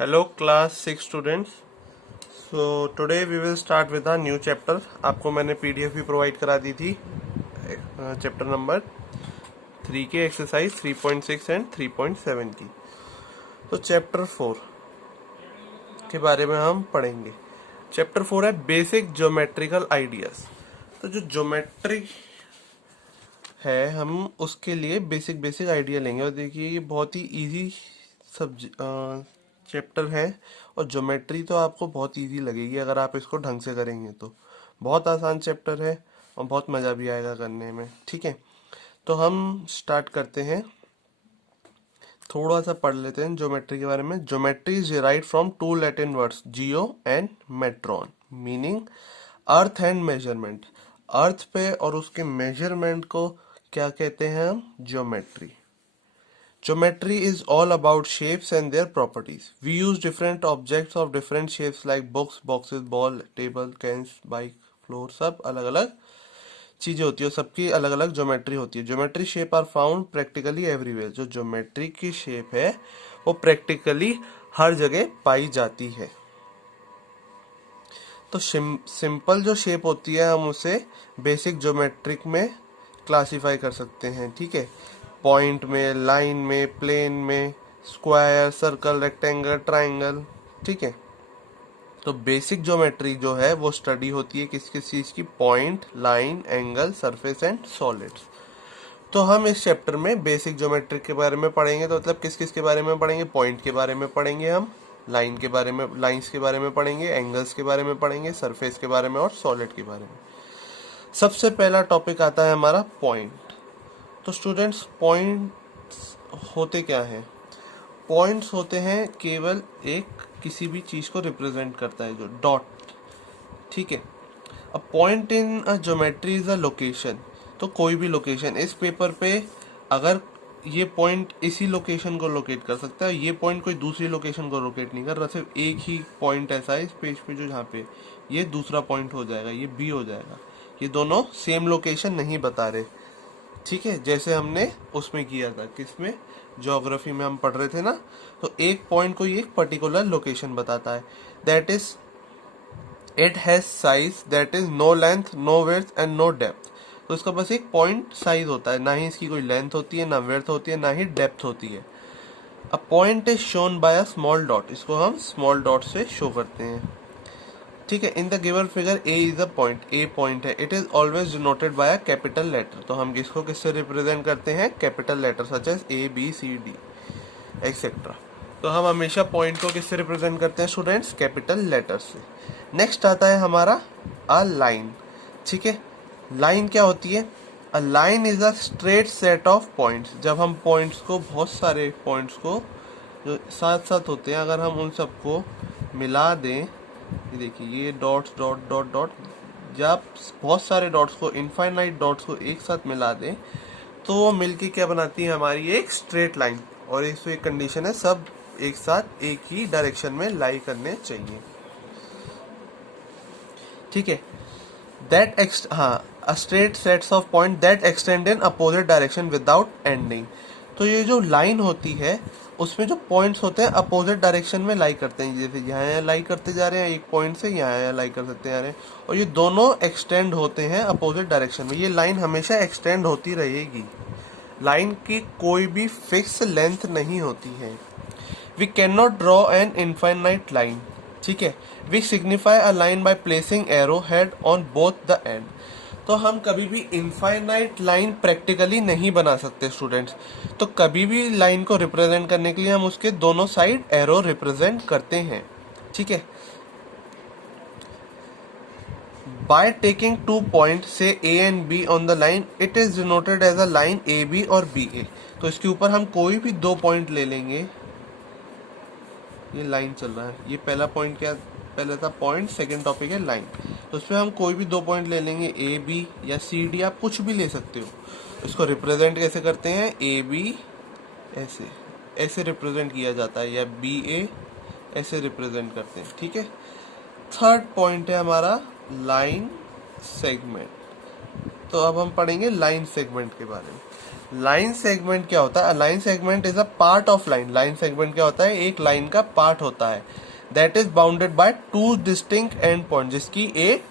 Hello class 6 students. So today we will start with a new chapter. आपको मैंने PDF भी provide करा दी थी चैप्टर नंबर 3 के एक्सरसाइज 3.6 एंड 3.7 की। तो चैप्टर 4 के बारे में हम पढ़ेंगे। चैप्टर 4 है बेसिक ज्योमेट्रिकल आइडियाज। तो जो ज्योमेट्री है हम उसके लिए बेसिक आइडिया लेंगे। और देखिए ये बहुत ही इजी चैप्टर है और ज्योमेट्री तो आपको बहुत इजी लगेगी अगर आप इसको ढंग से करेंगे। तो बहुत आसान चैप्टर है और बहुत मज़ा भी आएगा करने में। ठीक है, तो हम स्टार्ट करते हैं। थोड़ा सा पढ़ लेते हैं ज्योमेट्री के बारे में। Geometry is derived from two Latin words geo and metron, meaning earth and measurement. Earth पे और उसके मेजरमेंट को क्या कहते हैं हम? Geometry. Geometry is all about shapes and their properties. We use different objects of different shapes like books, boxes, ball, table, cans, bike, floor. सब अलग अलग चीजें होती है, सबकी अलग अलग ज्योमेट्री होती है। Geometry shape are found practically everywhere. जो ज्योमेट्री की शेप है वो प्रैक्टिकली हर जगह पाई जाती है। तो सिंपल जो शेप होती है हम उसे बेसिक ज्योमेट्रिक में क्लासिफाई कर सकते हैं। ठीक है, पॉइंट में, लाइन में, प्लेन में, स्क्वायर, सर्कल, रेक्टेंगल, ट्राइंगल। ठीक है, तो बेसिक ज्योमेट्री जो है वो स्टडी होती है किस किस चीज की? Point, line, angle, surface and solids. तो हम इस चैप्टर में बेसिक ज्योमेट्री के बारे में पढ़ेंगे। तो मतलब किस किस के बारे में पढ़ेंगे? पॉइंट के बारे में पढ़ेंगे हम, लाइन के बारे में, लाइंस के बारे में पढ़ेंगे, एंगल्स के बारे में पढ़ेंगे, सरफेस के बारे में और सॉलिड के बारे में। सबसे पहला टॉपिक आता है हमारा पॉइंट। तो स्टूडेंट्स पॉइंट्स होते क्या हैं? पॉइंट्स होते हैं केवल एक किसी भी चीज को रिप्रेजेंट करता है, जो डॉट। ठीक है, a point in a geometry is a location. तो कोई भी लोकेशन इस पेपर पे, अगर ये पॉइंट इसी लोकेशन को लोकेट कर सकता है, ये पॉइंट कोई दूसरी लोकेशन को लोकेट नहीं कर रहा। सिर्फ एक ही पॉइंट ऐसा है इस पेज पे जो जहाँ पे ये दूसरा पॉइंट हो जाएगा, ये बी हो जाएगा। ये दोनों सेम लोकेशन नहीं बता रहे। ठीक है, जैसे हमने उसमें किया था, किसमें? ज्योग्राफी में हम पढ़ रहे थे ना। तो एक पॉइंट को ये एक पर्टिकुलर लोकेशन बताता है। That is it has size, that is no length, no width and no depth. तो इसका बस एक पॉइंट साइज होता है, ना ही इसकी कोई लेंथ होती है, ना विड्थ होती है, ना ही डेप्थ होती है। A point is shown by a small dot. इसको हम स्मॉल डॉट से शो करते हैं। ठीक है, in the given figure A is a point. A point है। It is always denoted by a capital letter. तो हम इसको किससे रिप्रेजेंट करते हैं? Capital letter such as A B C D etcetera. तो हम हमेशा पॉइंट को किससे रिप्रेजेंट करते हैं स्टूडेंट्स? कैपिटल लेटर से। नेक्स्ट आता है हमारा अ लाइन। ठीक है, लाइन क्या होती है? A line is a straight set of points. जब हम पॉइंट्स को, बहुत सारे पॉइंट्स को जो साथ साथ होते हैं, अगर हम उन सबको मिला दें, ये देखिए ये डॉट्स, डॉट डॉट डॉट, जब बहुत सारे डॉट्स को, इनफाइनाइट डॉट्स को एक साथ मिला दें तो वो मिलके क्या बनाती है? हमारी एक स्ट्रेट लाइन। और इसमें एक कंडीशन है, सब एक साथ एक ही डायरेक्शन में लाई करने चाहिए। ठीक है, a straight sets of point that extend in opposite direction without ending. तो ये जो लाइन होती है उसमें जो पॉइंट्स होते हैं अपोजिट डायरेक्शन में लाई करते हैं। जैसे यहाँ लाई करते जा रहे हैं एक पॉइंट से, यहाँ लाई कर सकते जा रहे हैं, और ये दोनों एक्सटेंड होते हैं अपोजिट डायरेक्शन में। ये लाइन हमेशा एक्सटेंड होती रहेगी। लाइन की कोई भी फिक्स लेंथ नहीं होती है। We can not draw an infinite line. ठीक है, we signify a line by placing arrow head on both the end. तो हम कभी भी इनफाइनाइट लाइन प्रैक्टिकली नहीं बना सकते स्टूडेंट्स। तो कभी भी लाइन को रिप्रेजेंट करने के लिए हम उसके दोनों साइड एरो रिप्रेजेंट करते हैं। ठीक है, बाय टेकिंग टू पॉइंट से A and B on the line, it is denoted as a line A B और बी ए। तो इसके ऊपर हम कोई भी दो पॉइंट ले लेंगे। ये लाइन चल रहा है, ये पहला पॉइंट क्या, पहले था पॉइंट, सेकंड टॉपिक है लाइन। तो उसमें हम कोई भी दो पॉइंट ले लेंगे, ए बी या सी डी, आप कुछ भी ले सकते हो। इसको रिप्रेजेंट कैसे करते हैं? ए बी ऐसे ऐसे रिप्रेजेंट किया जाता है, या बी ए ऐसे रिप्रेजेंट करते हैं। ठीक है, थर्ड पॉइंट है हमारा लाइन सेगमेंट। तो अब हम पढ़ेंगे लाइन सेगमेंट के बारे में। लाइन सेगमेंट क्या होता है? Line segment is a part of line. Line segment क्या होता है? एक लाइन का पार्ट होता है that is bounded by two distinct and point, जिसकी एक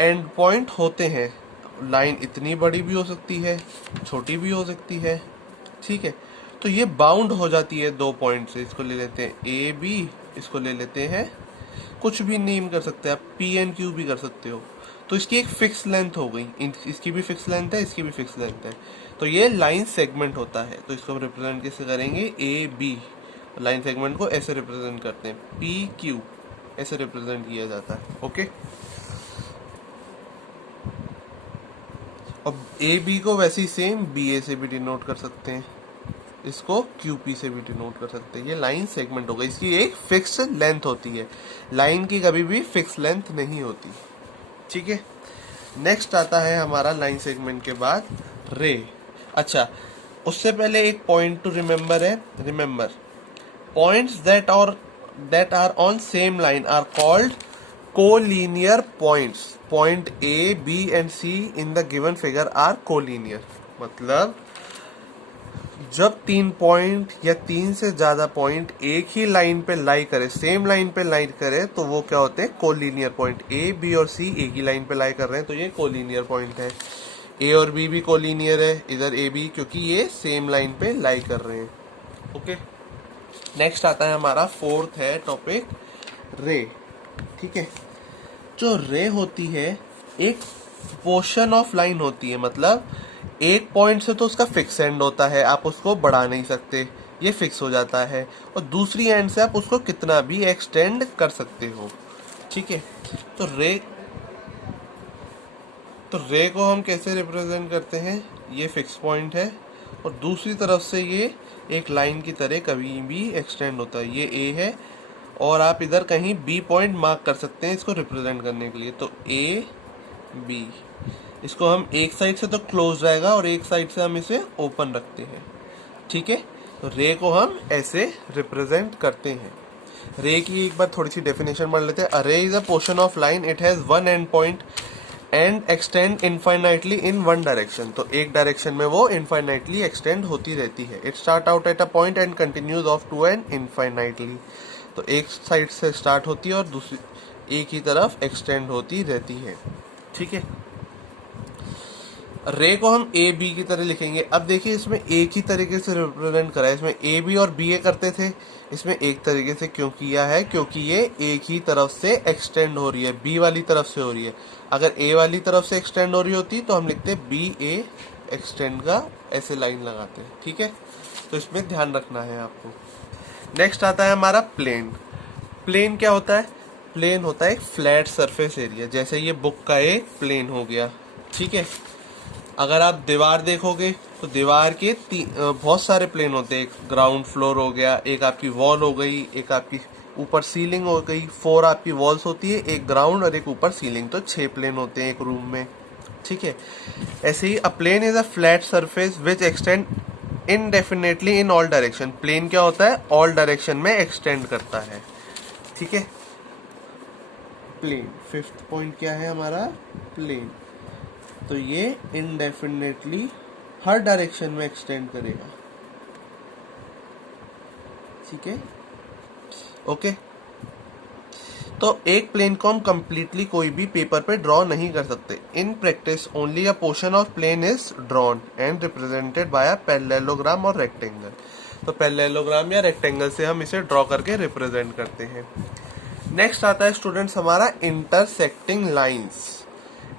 एंड पॉइंट होते हैं। लाइन इतनी बड़ी भी हो सकती है, छोटी भी हो सकती है, ठीक है। तो ये बाउंड हो जाती है दो पॉइंट से। इसको ले लेते हैं ए बी, इसको ले लेते हैं, कुछ भी नेम कर सकते हैं आप, पी एन क्यू भी कर सकते हो। तो इसकी एक फिक्स लेंथ हो गई, इसकी भी फिक्स लेंथ है, इसकी भी फिक्स लेंथ है। तो ये लाइन सेगमेंट होता है। तो इसको रिप्रेजेंट कैसे करेंगे? ए बी, लाइन सेगमेंट को ऐसे रिप्रेजेंट करते हैं, पी क्यू ऐसे रिप्रेजेंट किया जाता है। ओके, अब ए बी को वैसे ही सेम बी ए से भी डिनोट कर सकते हैं, इसको क्यू पी से भी डिनोट कर सकते हैं। ये लाइन सेगमेंट होगा, इसकी एक फिक्स लेंथ होती है। लाइन की कभी भी फिक्स लेंथ नहीं होती, ठीक है। नेक्स्ट आता है हमारा लाइन सेगमेंट के बाद रे। अच्छा, उससे पहले एक पॉइंट टू रिमेम्बर है। Remember, points that are on same line are called collinear points. Point A B and C in the given figure are collinear. मतलब जब तीन पॉइंट या तीन से ज्यादा पॉइंट एक ही लाइन पे लाई करे, सेम लाइन पे लाई करे, तो वो क्या होते हैं? Collinear point. ए बी और सी एक ही लाइन पे लाई कर रहे हैं तो ये कोलिनियर पॉइंट है। ए और बी भी कोलिनियर है, इधर ए बी, क्योंकि ये सेम लाइन पे लाई कर रहे हैं। ओके, नेक्स्ट आता है हमारा फोर्थ है टॉपिक रे, ठीक है। जो रे होती है एक पोर्शन ऑफ लाइन होती है, मतलब एक पॉइंट से तो उसका फिक्स एंड होता है, आप उसको बढ़ा नहीं सकते, ये फिक्स हो जाता है। और दूसरी एंड से आप उसको कितना भी एक्सटेंड कर सकते हो, ठीक है। तो रे को हम कैसे रिप्रेजेंट करते हैं? ये फिक्स पॉइंट है और दूसरी तरफ से ये एक लाइन की तरह कभी भी एक्सटेंड होता है। ये ए है और आप इधर कहीं बी पॉइंट मार्क कर सकते हैं इसको रिप्रेजेंट करने के लिए। तो ए बी, इसको हम एक साइड से तो क्लोज रहेगा और एक साइड से हम इसे ओपन रखते हैं, ठीक है। तो रे को हम ऐसे रिप्रेजेंट करते हैं। रे की एक बार थोड़ी सी डेफिनेशन पढ़ लेते हैं। अ रे is a portion of line, it has one and point and extend infinitely in one direction. तो एक डायरेक्शन में वो इनफाइनाइटली एक्सटेंड होती रहती है। It start out at a point and continues of to and infinitely. तो एक side से स्टार्ट होती है और दूसरी एक ही तरफ एक्सटेंड होती रहती है, ठीक है। रे को हम ए बी की तरह लिखेंगे। अब देखिए इसमें एक ही तरीके से रिप्रेजेंट करा है, इसमें ए बी और बी ए करते थे, इसमें एक तरीके से क्यों किया है? क्योंकि ये एक ही तरफ से एक्सटेंड हो रही है, बी वाली तरफ से हो रही है। अगर ए वाली तरफ से एक्सटेंड हो रही होती तो हम लिखते बी ए एक्सटेंड का, ऐसे लाइन लगाते हैं, ठीक है। तो इसमें ध्यान रखना है आपको। नेक्स्ट आता है हमारा प्लेन। प्लेन क्या होता है? प्लेन होता है एक फ्लैट सरफेस एरिया, जैसे ये बुक का एक प्लेन हो गया, ठीक है। अगर आप दीवार देखोगे तो दीवार के बहुत सारे प्लेन होते हैं। एक ग्राउंड फ्लोर हो गया, एक आपकी वॉल हो गई, एक आपकी ऊपर सीलिंग हो गई, 4 आपकी वॉल्स होती है, एक ग्राउंड और एक ऊपर सीलिंग, तो 6 प्लेन होते हैं एक रूम में, ठीक है। ऐसे ही a plane is a flat surface which extend indefinitely in all direction. Plane क्या होता है? ऑल डायरेक्शन में एक्सटेंड करता है, ठीक है। प्लेन, फिफ्थ पॉइंट क्या है हमारा? प्लेन। तो ये इनडेफिनेटली हर डायरेक्शन में एक्सटेंड करेगा, ठीक है, ओके। तो एक प्लेन को हम कंप्लीटली कोई भी पेपर पे ड्रॉ नहीं कर सकते। In practice only a portion of plane is drawn and represented by a parallelogram और रेक्टेंगल। तो पैरेललोग्राम या रेक्टेंगल से हम इसे ड्रॉ करके रिप्रेजेंट करते हैं। नेक्स्ट आता है स्टूडेंट्स हमारा इंटरसेक्टिंग लाइंस।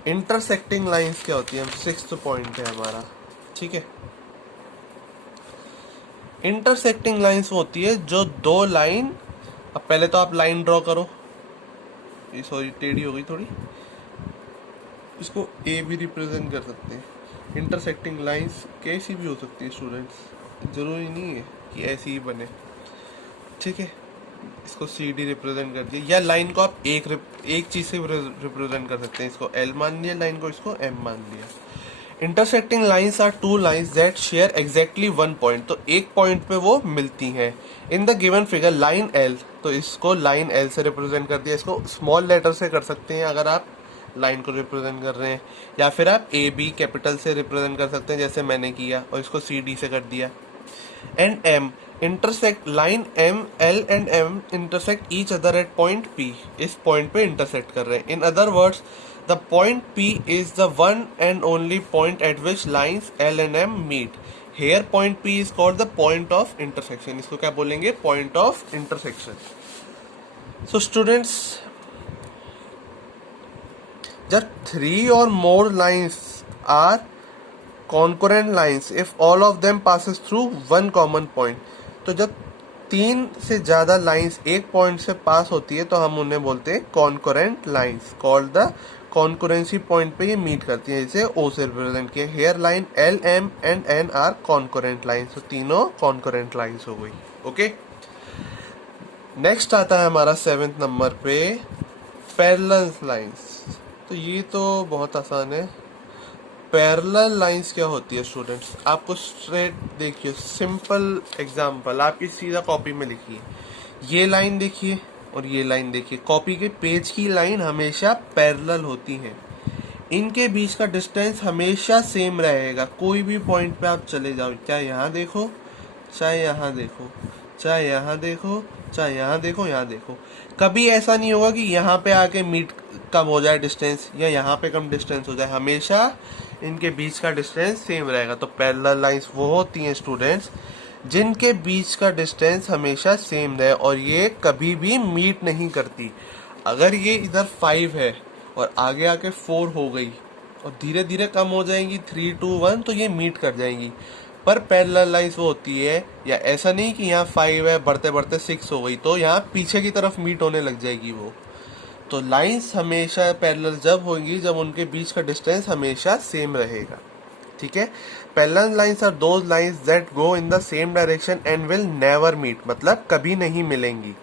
इंटरसेक्टिंग लाइंस क्या होती है? सिक्स्थ पॉइंट है हमारा, ठीक है। इंटरसेक्टिंग लाइंस होती है जो दो लाइन, अब पहले तो आप लाइन ड्रॉ करो, ये सॉरी टेढ़ी हो गई थोड़ी, इसको ए भी रिप्रेजेंट कर सकते हैं। इंटरसेक्टिंग लाइंस कैसी भी हो सकती है स्टूडेंट्स, जरूरी नहीं है कि ऐसी ही बने, ठीक है। इसको सी डी रिप्रेजेंट कर दिया, या लाइन को आप एक चीज से रिप्रेजेंट कर सकते हैं। इसको एल मान लिया, लाइन को इसको एम मान लिया। Intersecting lines are two lines that share exactly one point. तो एक पॉइंट पे वो मिलती हैं। In the given figure line L, तो इसको लाइन एल से रिप्रेजेंट कर दिया। इसको स्मॉल लेटर से कर सकते हैं अगर आप लाइन को रिप्रेजेंट कर रहे हैं, या फिर आप ए बी कैपिटल से रिप्रेजेंट कर सकते हैं जैसे मैंने किया, और इसको सी डी से कर दिया. And M intersect line M L and M intersect each other at point P. इस पॉइंट पे इंटरसेक्ट कर रहे हैं. In other words the point P is the one and only point at which lines L and M meet. Here point P is called the point of intersection. इसको क्या बोलेंगे? Point of intersection. So students, जब 3 or more lines are concurrent lines if all of them passes through one common point. तो जब 3 से ज्यादा lines एक point से पास होती है तो हम उन्हें बोलते हैं concurrent lines. Called the concurrency point पे ये मीट करती है, जैसे ओ से रिप्रेजेंट किया. Here line L M and N are concurrent lines. तो तीनों कॉन्करेंट लाइंस हो गई. ओके, नेक्स्ट आता है हमारा 7th नंबर पे पैरेलल लाइंस. तो ये तो बहुत आसान है. पैरेलल लाइंस क्या होती है स्टूडेंट्स? आपको स्ट्रेट देखिए, सिंपल एग्जांपल आप इस सीधा कॉपी में लिखिए. ये लाइन देखिए और ये लाइन देखिए. कॉपी के पेज की लाइन हमेशा पैरेलल होती है. इनके बीच का डिस्टेंस हमेशा सेम रहेगा. कोई भी पॉइंट पे आप चले जाओ, चाहे यहाँ देखो, चाहे यहाँ देखो, चाहे यहाँ देखो, चाहे यहाँ देखो, यहाँ देखो, कभी ऐसा नहीं होगा कि यहाँ पे आके मीट कम हो जाए डिस्टेंस या यहाँ पे कम डिस्टेंस हो जाए. हमेशा इनके बीच का डिस्टेंस सेम रहेगा. तो पैरेलल लाइंस वो होती हैं स्टूडेंट्स जिनके बीच का डिस्टेंस हमेशा सेम रहे और ये कभी भी मीट नहीं करती. अगर ये इधर 5 है और आगे आके 4 हो गई और धीरे धीरे कम हो जाएंगी 3 2 1, तो ये मीट कर जाएंगी. पर पैरेलल लाइंस वो होती है, या ऐसा नहीं कि यहाँ 5 है बढ़ते बढ़ते 6 हो गई तो यहाँ पीछे की तरफ मीट होने लग जाएगी वो. तो लाइंस हमेशा पैरेलल जब होंगी जब उनके बीच का डिस्टेंस हमेशा सेम रहेगा. ठीक है. Parallel lines are those lines that go in the same direction and will never meet. मतलब कभी नहीं मिलेंगी.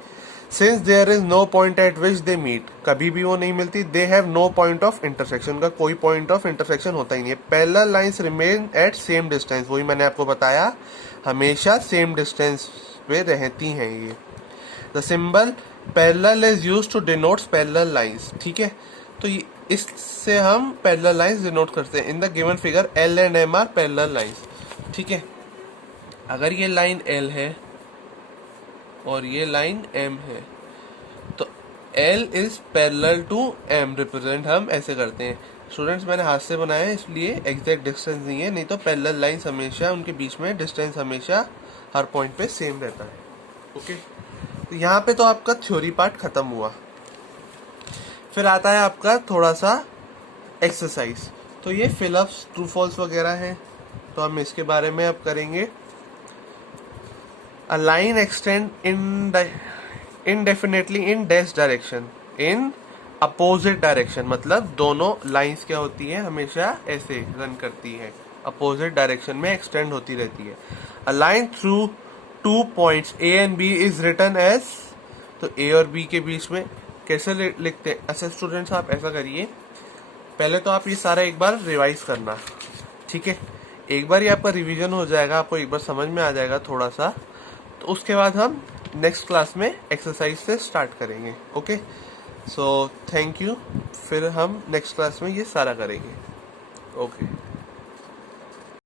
Since there is no point at which they meet, कभी भी वो नहीं मिलती. They have no point of intersection, का कोई पॉइंट ऑफ इंटरसेक्शन होता ही नहीं है. Parallel lines remain at same distance. वही मैंने आपको बताया, हमेशा सेम डिस्टेंस पे रहती हैं ये. The symbol parallel is used to denotes parallel lines. ठीक है. तो इससे हम पैरेलल लाइंस डिनोट करते हैं. In the given figure L and M are parallel lines. ठीक है. अगर ये लाइन एल है और ये लाइन एम है तो L is parallel to M represent हम ऐसे करते हैं. स्टूडेंट्स, मैंने हाथ से बनाया है इसलिए एग्जैक्ट डिस्टेंस नहीं है, नहीं तो पैरेलल लाइंस हमेशा उनके बीच में डिस्टेंस हमेशा हर पॉइंट पे सेम रहता है. ओके. तो यहाँ पे तो आपका थ्योरी पार्ट खत्म हुआ. फिर आता है आपका थोड़ा सा एक्सरसाइज. तो ये फिलअप्स ट्रू फॉल्स वगैरह है, तो हम इसके बारे में अब करेंगे. A line extend indefinitely in dash direction in opposite direction. मतलब दोनों लाइंस क्या होती है, हमेशा ऐसे रन करती है, अपोजिट डायरेक्शन में एक्सटेंड होती रहती है. A line through 2 points A and B is written as. तो A और B के बीच में कैसे लिखते हैं? अच्छा स्टूडेंट्स, आप ऐसा करिए, पहले तो आप ये सारा एक बार रिवाइज करना. ठीक है. एक बार ये आपका रिवीजन हो जाएगा, आपको एक बार समझ में आ जाएगा थोड़ा सा, तो उसके बाद हम नेक्स्ट क्लास में एक्सरसाइज से स्टार्ट करेंगे. ओके. So thank you. फिर हम नेक्स्ट क्लास में ये सारा करेंगे. ओके.